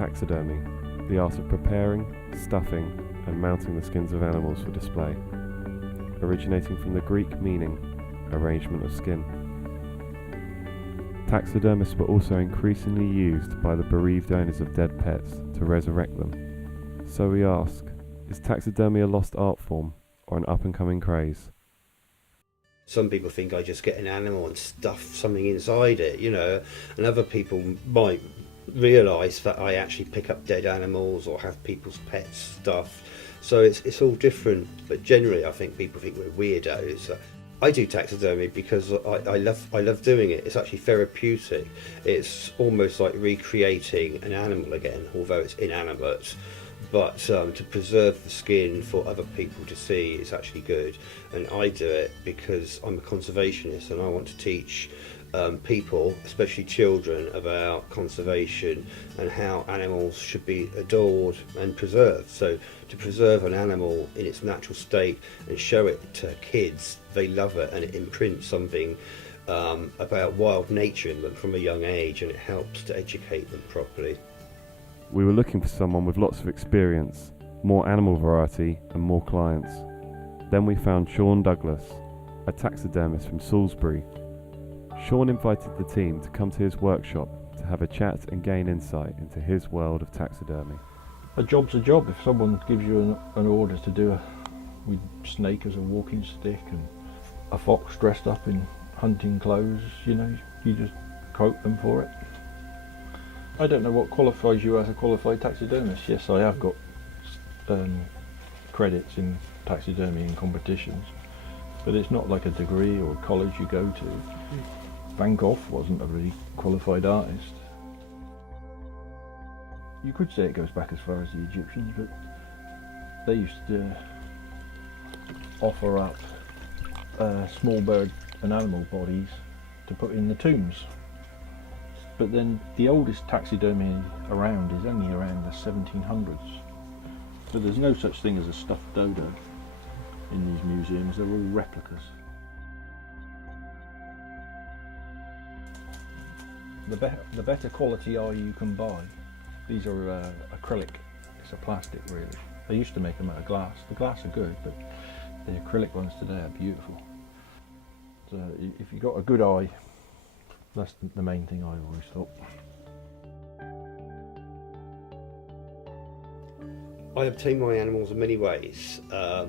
taxidermy, the art of preparing, stuffing, and mounting the skins of animals for display, originating from the Greek meaning arrangement of skin. Taxidermists were also increasingly used by the bereaved owners of dead pets to resurrect them. So we ask, is taxidermy a lost art form or an up-and-coming craze? Some people think I just get an animal and stuff something inside it, and other people might realise that I actually pick up dead animals or have people's pets stuff. So it's all different, but generally I think people think we're weirdos. I do taxidermy because I love doing it. It's actually therapeutic. It's almost like recreating an animal again, although it's inanimate. But to preserve the skin for other people to see is actually good. And I do it because I'm a conservationist and I want to teach people, especially children, about conservation and how animals should be adored and preserved. So to preserve an animal in its natural state and show it to kids, they love it, and it imprints something about wild nature in them from a young age, and it helps to educate them properly. We were looking for someone with lots of experience, more animal variety and more clients. Then we found Sean Douglas, a taxidermist from Salisbury. Sean invited the team to come to his workshop to have a chat and gain insight into his world of taxidermy. A job's a job. If someone gives you an order to do a snake as a walking stick and a fox dressed up in hunting clothes, you just quote them for it. I don't know what qualifies you as a qualified taxidermist. Yes, I have got credits in taxidermy and competitions, but it's not like a degree or a college you go to. Van Gogh wasn't a really qualified artist. You could say it goes back as far as the Egyptians, but they used to offer up small bird and animal bodies to put in the tombs. But then the oldest taxidermy around is only around the 1700s. So there's no such thing as a stuffed dodo in these museums, they're all replicas. The better quality eye you can buy. These are acrylic, it's a plastic really. They used to make them out of glass. The glass are good, but the acrylic ones today are beautiful. So if you've got a good eye, that's the main thing I always thought. I obtain my animals in many ways. The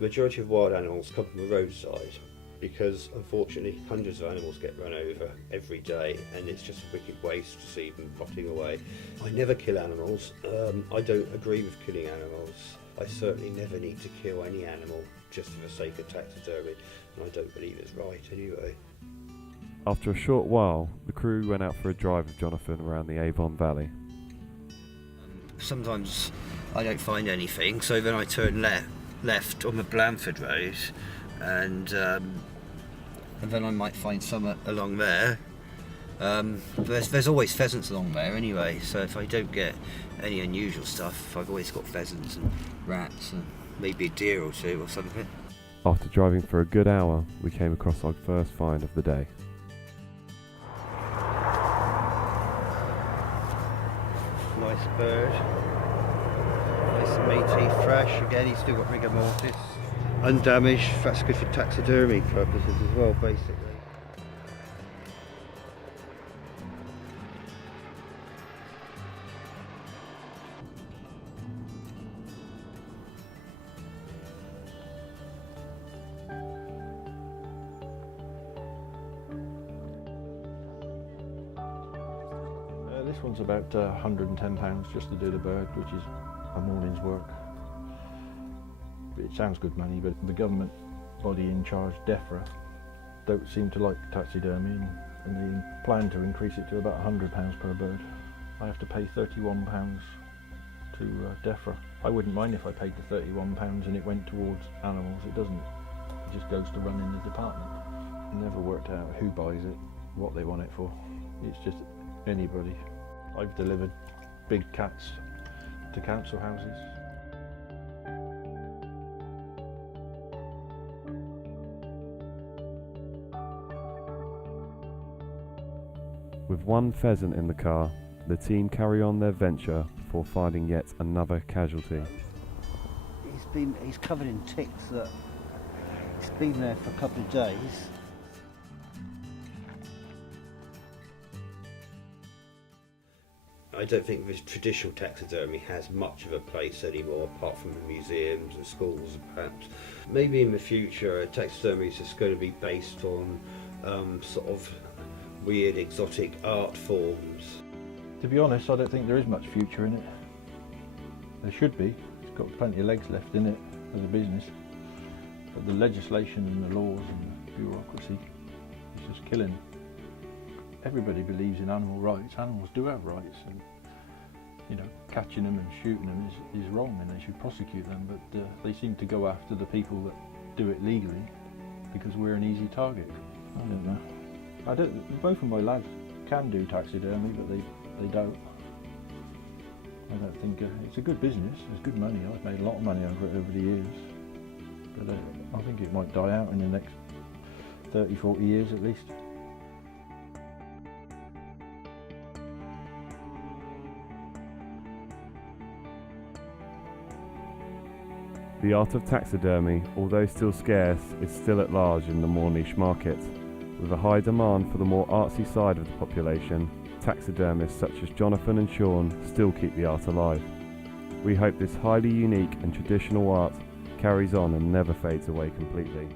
majority of wild animals come from the roadside because unfortunately hundreds of animals get run over every day, and it's just a wicked waste to see them potting away. I never kill animals. I don't agree with killing animals. I certainly never need to kill any animal just for the sake of taxidermy, and I don't believe it's right anyway. After a short while, the crew went out for a drive with Jonathan around the Avon Valley. Sometimes I don't find anything, so then I turn left on the Blandford Road, and then I might find some along there. There's always pheasants along there anyway, so if I don't get any unusual stuff, I've always got pheasants and rats and maybe a deer or two or something. After driving for a good hour, we came across our first find of the day. Nice bird, nice meaty, fresh. Again, he's still got rigor mortis, undamaged. That's good for taxidermy purposes as well, basically. This one's about £110 just to do the bird, which is a morning's work. It sounds good money, but the government body in charge, DEFRA, don't seem to like taxidermy, and they plan to increase it to about £100 per bird. I have to pay £31 to DEFRA. I wouldn't mind if I paid the £31 and it went towards animals. It doesn't. It just goes to running the department. Never worked out who buys it, what they want it for. It's just anybody. I've delivered big cats to council houses. With one pheasant in the car The team carry on their venture before finding yet another casualty. He's covered in ticks. That he's been there for a couple of days. I don't think this traditional taxidermy has much of a place anymore, apart from the museums and schools, perhaps. Maybe in the future, taxidermy is just going to be based on sort of weird, exotic art forms. To be honest, I don't think there is much future in it. There should be. It's got plenty of legs left in it as a business. But the legislation and the laws and the bureaucracy is just killing. Everybody believes in animal rights. Animals do have rights, and catching them and shooting them is wrong, and they should prosecute them. But they seem to go after the people that do it legally because we're an easy target. I don't know. Both of my lads can do taxidermy, but they don't. I don't think it's a good business. It's good money. I've made a lot of money over it over the years, but I think it might die out in the next 30, 40 years at least. The art of taxidermy, although still scarce, is still at large in the more niche market. With a high demand for the more artsy side of the population, taxidermists such as Jonathan and Sean still keep the art alive. We hope this highly unique and traditional art carries on and never fades away completely.